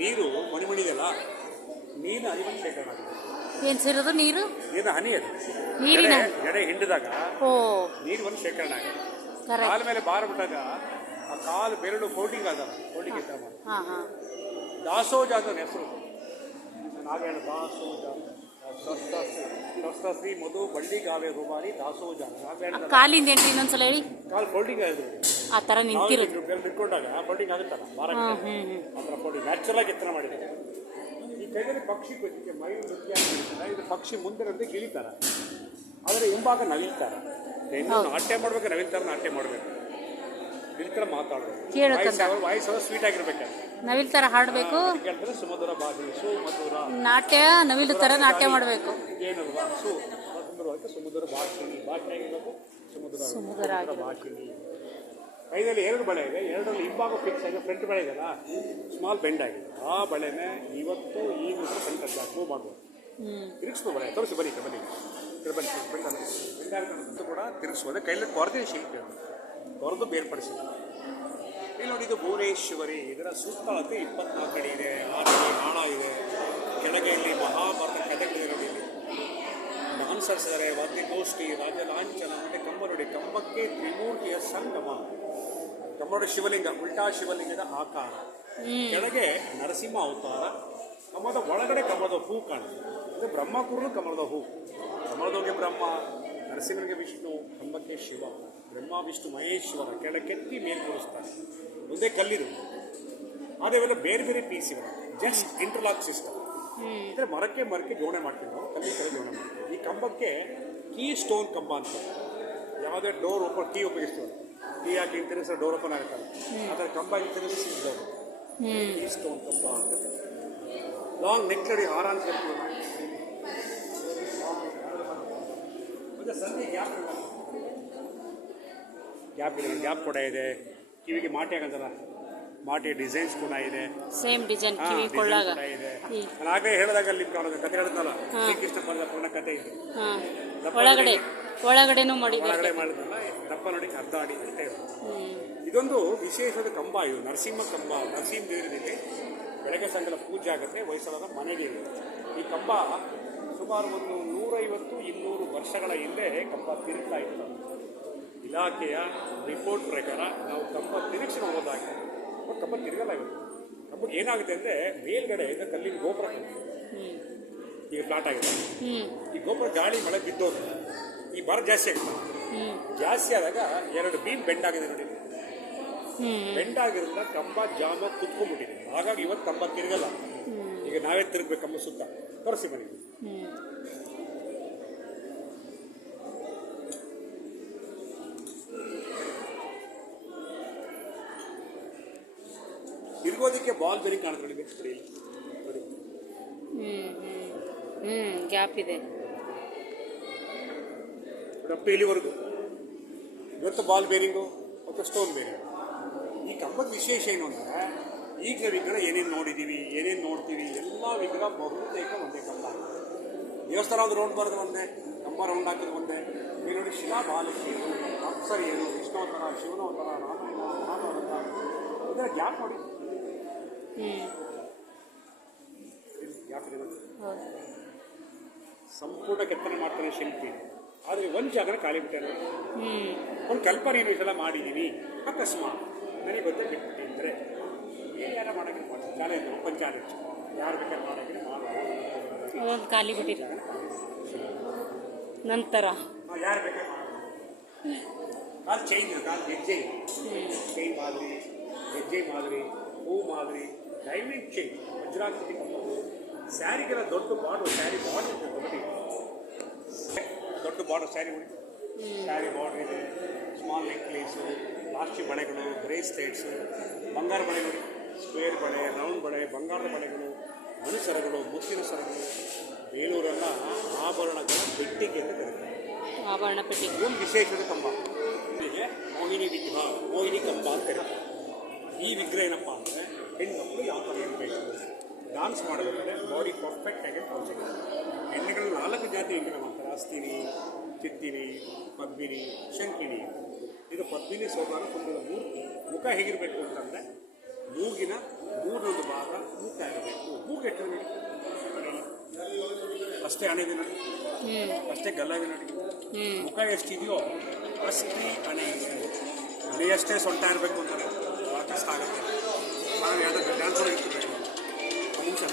ನೀರು ಮಣಿಮಣಿದೆಯಲ್ಲ, ನೀರು ಹನಿಮಣಿ ಶೇಖರಣೆ ಆಗುತ್ತೆ. ಏನು ಸೇರೋದು ನೀರು? ನೀರಿನ ಹನಿ ಅದು. ನೀರಿನ ಎಡೆ ಹಿಂಡಿದಾಗ ಓ ನೀರು ಒಂದು ಶೇಖರಣೆ ಆಗುತ್ತೆ. ಕರೆಕ್ಟ್. ಕಾಲ ಮೇಲೆ ಬಾರ ಬಿಟ್ಟಾಗ ಆ ಕಾಲು ಬೆರಳು ಫೋಲ್ಡಿಂಗ್ ಆಗಲ್ಲ, ಫೋಲ್ಡಿಂಗ್ ಇದ್ದ ಮಾಡಿ. ಹಾಂ ಹಾಂ. ದಾಸೋಜ ಅಂತ ಹೆಸರು. ಹಾಗೆ ಹೇಳ ದಾಸೋಜ, ಸ್ವಸ್ತಿ ಮಧು ಬಳ್ಳಿಗಾವೆ ರೂಪಾರಿ ದಾಸೋಜ. ಕಾಲಿಂದ ಏನ್ರಿ ಇನ್ನೊಂದ್ಸಲ ಹೇಳಿ. ಕಾಲು ಫೋಲ್ಡಿಂಗ್ ಆಗಿದೆ ಆ ಥರ ನಿಂತಿರೋದು. ಬೆರಳು ಬಿಟ್ಕೊಂಡಾಗ ಫೋಲ್ಡಿಂಗ್ ಆಗುತ್ತಲ್ಲ, ಬಾರ ಆ ಥರ ಫೋಲ್ಡಿಂಗ್ ನ್ಯಾಚುರಲ್ ಆಗಿ ಎತ್ತರ ಮಾಡಿದ್ದಾರೆ. ಈ ಕೈಯಲ್ಲಿ ಪಕ್ಷಿ ಕೊಚ್ಚಿಗೆ ಮೈ ನೃತ್ಯ ಮಾಡಿರ್ತಾರೆ. ಇದು ಪಕ್ಷಿ ಮುಂದೆ ನಡೆ ಗಿಳಿತಾರೆ, ಆದರೆ ಹಿಂಭಾಗ ನವಿಲ್ತಾರೆ. ಇನ್ನು ನಾಟ್ಯ ಮಾಡ್ಬೇಕು, ನವಿಲ್ತಾರೆ ನಾಟ್ಯ ಮಾಡಬೇಕು, ಇಲ್ತರ ಮಾತಾಡಬೇಕು. ವಾಯ್ಸ್ ಸ್ವೀಟ್ ಆಗಿರ್ಬೇಕು, ನವಿಲ್ ಥರ ಹಾಡಬೇಕು. ಕೇಳ್ತಾರೆ ಸುಮಧುರ ಭಾಷೆ, ಸುಮಧುರ ನಾಟ್ಯ ನವಿಲು ಥರ ನಾಟ್ಯ ಮಾಡಬೇಕು. ಏನಲ್ವಾ ಸುಂದರವಾಗಿ ಸುಮಧುರ ಭಾಷಿಣಿ, ಭಾಷೆ ಆಗಿರ್ಬೇಕು, ಸುಮಧುರ ಭಾಷಿಣಿ. ಕೈದಲ್ಲಿ 2 ಬಳೆ ಇದೆ, 2ರಲ್ಲಿ ಹಿಂಭಾಗ ಫಿಕ್ಸ್ ಆಗಿ ಫ್ರಂಟ್ ಬಳೆ ಇದೆಯಲ್ಲ, ಸ್ಮಾಲ್ ಬೆಂಡ್ ಆಗಿದೆ. ಆ ಬಳೆನೇ ಇವತ್ತು ಈಗ ಫ್ರಂಟ್ ಬ್ಯಾಕ್ ಮೂವ್ ಮಾಡ್ಬೋದು. ತಿರುಗಿಸ್ಬೋದು ಬಳೆ, ತೋರಿಸಿ ಬನ್ನಿ ಬನ್ನಿ ಬೆಂಡ್ ಕೂಡ ತಿರುಗಿಸ್ಬೋದು. ಕೈಯಲ್ಲಿ ಕೊರದೆ ಶೀಟ್ ಕೊರದು ಬೇರ್ಪಡಿಸಿ. ಇಲ್ಲಿ ನೋಡಿ, ಇದು ಭುವನೇಶ್ವರಿ. ಇದರ ಸುತ್ತಳತೆ 24 ಅಡಿ ಇದೆ, 6 ಅಡಿ ಆಳ ಇದೆ. ಕೆಳಗೆ ಇಲ್ಲಿ ಮಹಾಭಾರತ ಕಥೆಗಳಿರೋದು. ಇಲ್ಲಿ ಡಾನ್ಸರ್ಸ್ ಇದ್ದಾರೆ, ವಾದ್ಯಗೋಷ್ಠಿ, ರಾಜಲಾಂಛನ. ಮತ್ತು ಕಂಬ ನೋಡಿ, ಕಂಬಕ್ಕೆ ತ್ರಿಮೂರ್ತಿಯ ಸಂಗಮ. ಕಂಬ ನೋಡಿ, ಶಿವಲಿಂಗ, ಉಲ್ಟಾ ಶಿವಲಿಂಗದ ಆಕಾರ. ಕೆಳಗೆ ನರಸಿಂಹ ಅವತಾರ. ಕಂಬದ ಒಳಗಡೆ ಕಮಲದ ಹೂ ಕಾಣುತ್ತೆ. ಇದು ಬ್ರಹ್ಮ ಕೂರಲು ಕಮಲದ ಹೂ. ಕಮಲದೋಗೆ ಬ್ರಹ್ಮ, ನರಸಿಂಹನಿಗೆ ವಿಷ್ಣು, ಕಂಬಕ್ಕೆ ಶಿವ. ಬ್ರಹ್ಮ ವಿಷ್ಣು ಮಹೇಶ್ವರ ಕೆಳಕೆತ್ತಿ ಮೇಲೆ ಕೂರಿಸ್ತಾರೆ. ಒಂದೇ ಕಲ್ಲಿದು, ಅದೇವೆಲ್ಲ ಬೇರೆ ಬೇರೆ ಪೀಸ್ ಇವೆ. Just interlock system. ಅಂದರೆ ಮರಕ್ಕೆ ಜೋಡಣೆ ಮಾಡ್ತೀವಿ ನಾವು, ಕಲ್ಲಿ ಜೋಡಣೆ ಮಾಡ್ತೀವಿ. ಈ ಕಂಬಕ್ಕೆ ಕೀ ಸ್ಟೋನ್ ಕಂಬ ಅಂತ. ಯಾವುದೇ ಡೋರ್ ಓಪನ್ ಕೀ ಉಪಯೋಗಿಸ್ತೀವಿ, ಕೀ ಹಾಕಿ ತಿರುಗಿಸೋ ಡೋರ್ ಓಪನ್ ಆಗುತ್ತಲ್ಲ, ಅದರ ಕಂಬ ತಿರುಗಿಸಿ ಡೋರ್ ಕೀ ಸ್ಟೋನ್ ಕಂಬ ಅಂತ. ಲಾಂಗ್ ನೆಕ್ ನೋಡಿ, ಹಾರ ಅಂತ ಹೇಳ್ತೀವಿ. ಮತ್ತೆ ಸಂಧಿ ಗ್ಯಾಪ್ ಕೂಡ ಇದೆ. ಕಿವಿಗೆ ಮಾಟಿ ಆಗಂತಲ್ಲ, ಮಾಟಿ ಡಿಸೈನ್ಸ್ ಕೂಡ ಇದೆ. ಸೇಮ್ ಡಿಸೈನ್ ಕಿವಿ ಕೊಳ್ಳಾಗ ಇದೆ. ನಾನು ಆಗಲೇ ಹೇಳಿದಾಗ ಅಲ್ಲಿ ಕತೆ ಹೇಳಿದ್ನಲ್ಲ, ಶ್ರೀಕೃಷ್ಣ ಪರದ ಪೂರ್ಣ ಕತೆ ಇದೆ. ಒಳಗಡೆನೂ ಮಾಡಿ ಒಳಗಡೆ ಮಾಡಿದ್ನಲ್ಲ, ದಪ್ಪ ನೋಡಿ ಅರ್ಧ ಅಡಿ ಅಷ್ಟೇ. ಇದೊಂದು ವಿಶೇಷವಾದ ಕಂಬ. ಇದು ನರಸಿಂಹ ಕಂಬ. ನರಸಿಂಹ ದೇವರಿಗೆ ಬೆಳಗ್ಗೆ ಸಂಗಲ ಪೂಜೆ ಆಗುತ್ತೆ. ಹೊಯ್ಸಳರ ಮನೆಗೆ ಈ ಕಂಬ ಸುಮಾರು ಒಂದು 150-200 ವರ್ಷಗಳ ಹಿಂದೆ ಕಂಬ ತಿರುಗ್ತಾ ಇತ್ತು. ಇಲಾಖೆಯ ರಿಪೋರ್ಟ್ ಪ್ರಕಾರ ನಾವು ಕಂಬ ತಿರುಗಿಸಿ ನೋಡೋದಾಗ ಕಂಬ ತಿರುಗಲ್ಲ. ಇವತ್ತು ಕಂಬಕ್ಕೆ ಏನಾಗುತ್ತೆ ಅಂದರೆ, ಮೇಲ್ಗಡೆ ಕಲ್ಲಿನ ಗೋಪುರ ಈಗ ಫ್ಲಾಟ್ ಆಗಿದೆ. ಈ ಗೋಪುರ ಗಾಳಿ ಮಳೆ ಬಿದ್ದೋದು, ಈ ಬರ ಜಾಸ್ತಿ ಆಗುತ್ತೆ. ಜಾಸ್ತಿ ಆದಾಗ 2 ಬೀಮ್ ಬೆಂಡ್ ಆಗಿದೆ ನೋಡಿ. ಬೆಂಡ್ ಆಗಿರೋದ್ರಿಂದ ಕಂಬ ಜಾಮ ಕುತ್ಕೊಂಡ್ಬಿಟ್ಟಿದೆ. ಹಾಗಾಗಿ ಇವತ್ತು ಕಂಬ ತಿರುಗಲ್ಲ. ಈಗ ನಾವೇ ತಿರುಗಬೇಕು ಕಂಬ ಸುತ್ತ. ತೋರಿಸಿ ಬನ್ನಿ. ತಿರುಗೋದಕ್ಕೆ ಬಾಲ್ ಬೇರಿಂಗ್ ಕಾಣುತ್ತೆ ನೋಡಿ. ಗ್ಯಾಪ್ ಇದೆ ಇಲ್ಲಿವರೆಗೂ. ಇವತ್ತು ಬಾಲ್ ಬೇರಿಂಗು ಮತ್ತು ಸ್ಟೋನ್ ಬೇರಿಂಗು. ಈ ಕಂಬದ ವಿಶೇಷ ಏನು ಅಂದರೆ, ಈಗಿನ ವಿಗ್ರಹ ಏನೇನು ನೋಡಿದ್ದೀವಿ, ಏನೇನು ನೋಡ್ತೀವಿ, ಎಲ್ಲ ವಿಗ್ರಹ ಬಹುತೇಕ ಒಂದೇ ಕಂಬ. ದೇವಸ್ಥಾನ ಒಂದು ರೌಂಡ್ ಬರೋದು ಒಂದೇ, ಕಂಬ ರೌಂಡ್ ಹಾಕೋದು ಒಂದೇ. ಈಗ ನೋಡಿ, ಶಿಲಾ ಬಾಲಕಿಯರು, ಅಪ್ಸರಿಯರು, ವಿಷ್ಣುವತರ, ಶಿವನವತರ, ರಾಮವತರ, ಇದರ ಗ್ಯಾಪ್ ನೋಡಿ. ಗ್ಯಾಪ್ ಇದೆ. ಸಂಪೂರ್ಣ ಕೆತ್ತನೆ ಮಾಡ್ತಾನೆ ಶಿಲ್ಪಿ. ಆದರೆ ಒಂದು ಜಾಗನ ಖಾಲಿ ಬಿಟ್ಟೆ. ಒಂದು ಕಲ್ಪನೆ ಇದೆಲ್ಲ ಮಾಡಿದ್ದೀವಿ, ಅಕಸ್ಮಾತ್ ನನಗೆ ಗೊತ್ತೇ ಬಿಟ್ಬಿಟ್ಟಿದ್ರೆ ಏನಾರ ಮಾಡೋಕ್ಕೆ ಮಾಡ್ತೀವಿ. ಚಾಲೆಂಜ್ ಓಪನ್ ಚಾಲೆಂಜ್, ಯಾರು ಬೇಕಾದ್ರೆ ಮಾಡೋಕ್ಕೆ ಮಾಡೋದು. ಒಂದು ಖಾಲಿ ಬಿಟ್ಟಿಲ್ಲ ನಂತರ ಯಾರು ಬೇಕಾದ್ರೆ ಕಾಲು ಚೈನ್, ಕಾಲು ಗೆಜ್ಜೆ, ಚೈನ್ ಮಾದರಿ, ಗೆಜ್ಜೆ ಮಾದರಿ, ಹೂ ಮಾದರಿ, ಡೈಮಂಡ್ ಚೈನ್, ವಜ್ರಾಕೃತಿ ಕಂಬ. ಸ್ಯಾರಿಗೆಲ್ಲ ದೊಡ್ಡ ಬಾರ್ಡರ್, ಸ್ಯಾರಿ ಬಾರ್ಡರ್ ದೊಡ್ಡ ಬಾರ್ಡರ್ ಸ್ಯಾರಿ ಉಂಟು. ಸ್ಯಾರಿ ಬಾರ್ಡರ್ ಇದೆ. ಸ್ಮಾಲ್ ನೆಕ್ಲೇಸು, ಪ್ಲಾಸ್ಟಿಕ್ ಬಳೆಗಳು, ಬ್ರೇಸ್ಲೆಟ್ಸು, ಬಂಗಾರ ಬಳೆ ನೋಡಿ, ಸ್ಕ್ವೇರ್ ಬಳೆ, ರೌಂಡ್ ಬಳೆ, ಬಂಗಾರದ ಬಳೆಗಳು, ಮನುಸರಗಳು, ಮುತ್ತಿನ ಸರಗಳು. ಬೇಲೂರೆಲ್ಲ ಆಭರಣಗಳ ಪೆಟ್ಟಿಗೆ ಅಂತ ಕರೀತಾರೆ. ಆಭರಣ ಪೆಟ್ಟಿಗೆ ಒಂದು ವಿಶೇಷವಾದ ಕಂಬ. ಹೀಗೆ ಮೋಹಿನಿ ವಿಗ್ರಹ, ಮೋಹಿನಿ ಕಂಬ ಅಂತ ಕರೀತಾರೆ. ಈ ವಿಗ್ರಹ ಏನಪ್ಪ ಅಂದರೆ, ಹೆಣ್ಮಕ್ಳು ಯಾವ ಥರ ಇರಬೇಕು, ಡಾನ್ಸ್ ಮಾಡಬೇಕಾದ್ರೆ ಬಾಡಿ ಪರ್ಫೆಕ್ಟ್ ಆಗಿ ತೋರಿಸಿದೆ. ಹೆಣ್ಣುಗಳು 4 ಜಾತಿ ವಿಗ್ರಹ ಮಾಡ್ತಾರೆ. ಹಸ್ತಿನಿ, ಚಿತ್ತಿನಿ, ಪದ್ಮಿನಿ, ಶಂಕಿನಿ. ಇದು ಪದ್ಮಿನಿ ಸೋದರ ಕುಂಭದ ಮೂರ್ತಿ. ಮುಖ ಹೇಗಿರಬೇಕು ಅಂತಂದರೆ, ಮೂಗಿನ 3 ಭಾಗ ಮುಖ ಅಷ್ಟೇ ಹಣೆಗೆ ನೋಡಿ, ಅಷ್ಟೇ ಗಲ್ಲಗೆ ನೋಡಿ, ಮುಖ ಎಷ್ಟಿದೆಯೋ ಅಷ್ಟೇ ಹಣೆ ಇದೆ. ಹಣೆಯಷ್ಟೇ ಸೊಂಟ ಇರಬೇಕು ಅಂತಾರೆ, ಭಾಳ ಕಷ್ಟ ಆಗುತ್ತೆ. ನಾನು ಎರಡು ಡ್ಯಾನ್ಸ್ ಇರ್ತೀನಿ ನಿಮಿಷ